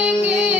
singing.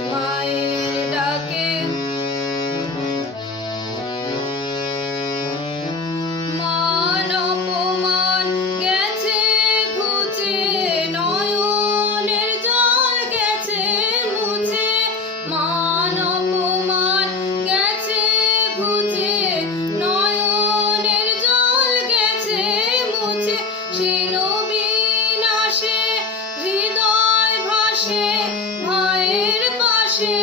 হৃদয় মায়ের পাশে